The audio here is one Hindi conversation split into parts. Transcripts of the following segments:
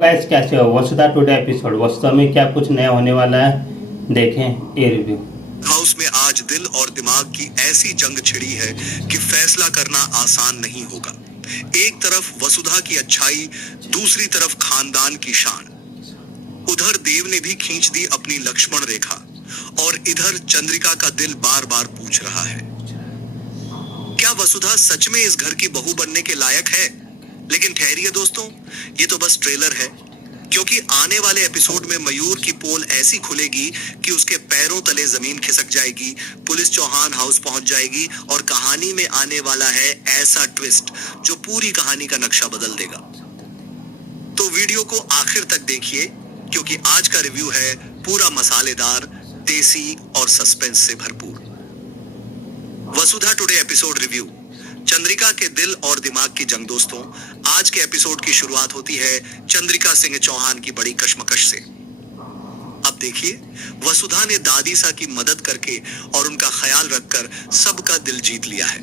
गाइस कैसे हो? वसुधा टुडे एपिसोड वसुधा में क्या कुछ नया होने वाला है, देखें ये रिव्यू। हाउस में आज दिल और दिमाग की ऐसी जंग छिड़ी है कि फैसला करना आसान नहीं होगा। एक तरफ वसुधा की अच्छाई, दूसरी तरफ खानदान की शान। उधर देव ने भी खींच दी अपनी लक्ष्मण रेखा और इधर चंद्रिका का दिल बार बार पूछ रहा है, क्या वसुधा सच में इस घर की बहू बनने के लायक है? लेकिन ठहरिए दोस्तों, ये तो बस ट्रेलर है, क्योंकि आने वाले एपिसोड में मयूर की पोल ऐसी खुलेगी कि उसके पैरों तले जमीन खिसक जाएगी, पुलिस चौहान हाउस पहुंच जाएगी और कहानी में आने वाला है ऐसा ट्विस्ट जो पूरी कहानी का नक्शा बदल देगा। तो वीडियो को आखिर तक देखिए, क्योंकि आज का रिव्यू है पूरा मसालेदार, देसी और सस्पेंस से भरपूर। वसुधा टुडे एपिसोड रिव्यू, चंद्रिका के दिल और दिमाग की जंग। दोस्तों, आज के एपिसोड की शुरुआत होती है चंद्रिका सिंह चौहान की बड़ी कश्मकश से। अब देखिए, वसुधा ने दादी सा की मदद करके और उनका ख्याल रखकर सबका दिल जीत लिया है।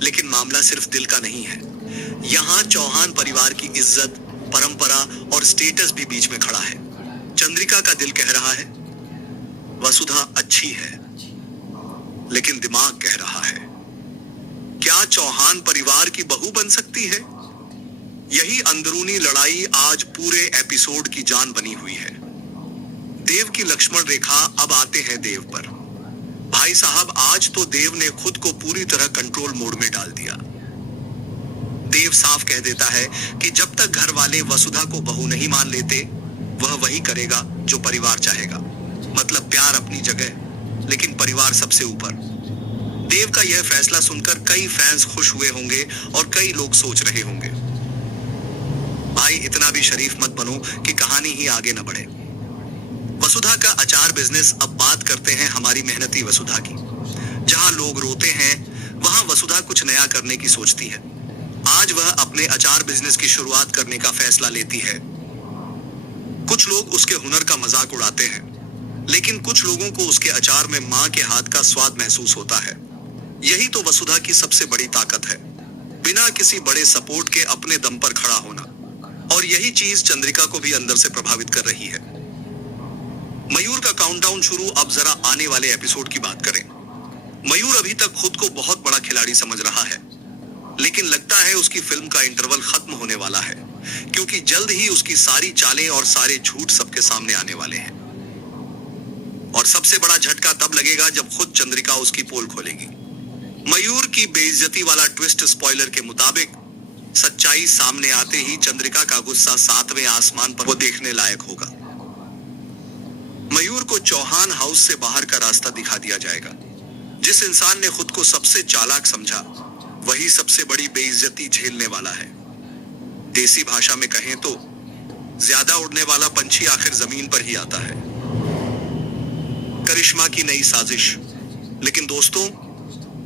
लेकिन मामला सिर्फ दिल का नहीं है, यहाँ चौहान परिवार की इज्जत, परंपरा और स्टेटस भी बीच में खड़ा है। चंद्रिका का दिल कह रहा है वसुधा अच्छी है, लेकिन दिमाग कह रहा है क्या चौहान परिवार की बहू बन सकती है? यही अंदरूनी लड़ाई आज पूरे एपिसोड की जान बनी हुई है। देव की लक्ष्मण रेखा। अब आते हैं देव पर। भाई साहब, आज तो देव ने खुद को पूरी तरह कंट्रोल मोड में डाल दिया। देव साफ कह देता है कि जब तक घर वाले वसुधा को बहू नहीं मान लेते, वह वही करेगा जो परिवार चाहेगा। मतलब प्यार अपनी जगह, लेकिन परिवार सबसे ऊपर। देव का यह फैसला सुनकर कई फैंस खुश हुए होंगे और कई लोग सोच रहे होंगे, भाई इतना भी शरीफ मत बनो कि कहानी ही आगे न बढ़े। वसुधा का अचार बिजनेस। अब बात करते हैं हमारी मेहनती वसुधा की। जहां लोग रोते हैं, वहां वसुधा कुछ नया करने की सोचती है। आज वह अपने अचार बिजनेस की शुरुआत करने का फैसला लेती है। कुछ लोग उसके हुनर का मजाक उड़ाते हैं, लेकिन कुछ लोगों को उसके अचार में मां के हाथ का स्वाद महसूस होता है। यही तो वसुधा की सबसे बड़ी ताकत है, बिना किसी बड़े सपोर्ट के अपने दम पर खड़ा होना। और यही चीज चंद्रिका को भी अंदर से प्रभावित कर रही है। मयूर का काउंटडाउन शुरू। अब जरा आने वाले एपिसोड की बात करें। मयूर अभी तक खुद को बहुत बड़ा खिलाड़ी समझ रहा है, लेकिन लगता है उसकी फिल्म का इंटरवल खत्म होने वाला है, क्योंकि जल्द ही उसकी सारी चालें और सारे झूठ सबके सामने आने वाले हैं। और सबसे बड़ा झटका तब लगेगा जब खुद चंद्रिका उसकी पोल खोलेगी। मयूर की बेइज्जती वाला ट्विस्ट स्पॉइलर के मुताबिक सच्चाई सामने आते ही चंद्रिका का गुस्सा 7वें आसमान पर वो देखने लायक होगा। मयूर को चौहान हाउस से बाहर का रास्ता दिखा दिया जाएगा। जिस इंसान ने खुद को सबसे चालाक समझा, वही सबसे बड़ी बेइज्जती झेलने वाला है। देसी भाषा में कहें तो ज्यादा उड़ने वाला पंछी आखिर जमीन पर ही आता है। करिश्मा की नई साजिश। लेकिन दोस्तों,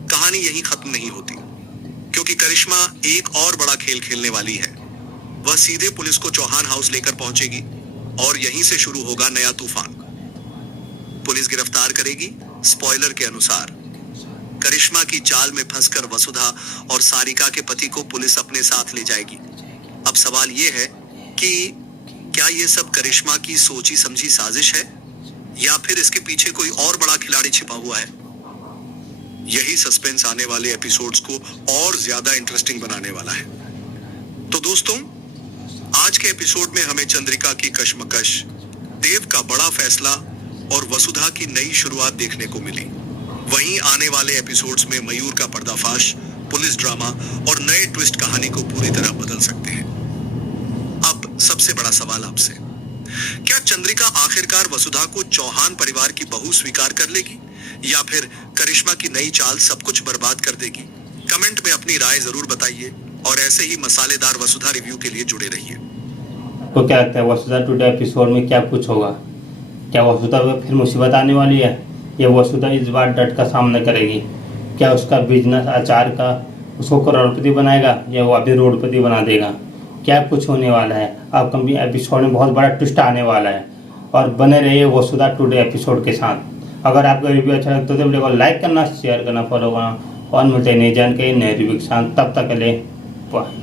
कहानी यहीं खत्म नहीं होती, क्योंकि करिश्मा एक और बड़ा खेल खेलने वाली है। वह सीधे पुलिस को चौहान हाउस लेकर पहुंचेगी और यहीं से शुरू होगा नया तूफान। पुलिस गिरफ्तार करेगी। स्पॉइलर के अनुसार करिश्मा की चाल में फंसकर वसुधा और सारिका के पति को पुलिस अपने साथ ले जाएगी। अब सवाल यह है कि क्या यह सब करिश्मा की सोची समझी साजिश है, या फिर इसके पीछे कोई और बड़ा खिलाड़ी छिपा हुआ है? यही सस्पेंस आने वाले एपिसोड्स को और ज्यादा इंटरेस्टिंग बनाने वाला है। तो दोस्तों, आज के एपिसोड में हमें चंद्रिका की कश्मकश, देव का बड़ा फैसला और वसुधा की नई शुरुआत देखने को मिली। वहीं आने वाले एपिसोड्स में मयूर का पर्दाफाश, पुलिस ड्रामा और नए ट्विस्ट कहानी को पूरी तरह बदल सकते हैं। अब सबसे बड़ा सवाल आपसे, क्या चंद्रिका आखिरकार वसुधा को चौहान परिवार की बहू स्वीकार कर लेगी, या फिर करिश्मा की नई चाल सब कुछ बर्बाद कर देगी? कमेंट में अपनी राय जरूर बताइए और ऐसे ही मसालेदार वसुधा रिव्यू के लिए जुड़े रहिए। तो क्या लगता है वसुधा टुडे एपिसोड में क्या कुछ होगा? क्या वसुधा को फिर मुसीबत आने वाली है, या वसुधा इस बार डट का सामना करेगी? क्या उसका बिजनेस अचार का उसको करोड़पति बनाएगा, या वो अभी रोडपति बना देगा? क्या कुछ होने वाला है? अपकमिंग एपिसोड में बहुत बड़ा ट्विस्ट आने वाला है, और बने रहिए वसुधा टुडे एपिसोड के साथ। अगर आपका रिव्यू अच्छा लगता है तो वीडियो को लाइक करना, शेयर करना, फॉलो करना, और मिलते हैं नई जानकारी नए रिव्यू के साथ। तब तक के लिए बाय।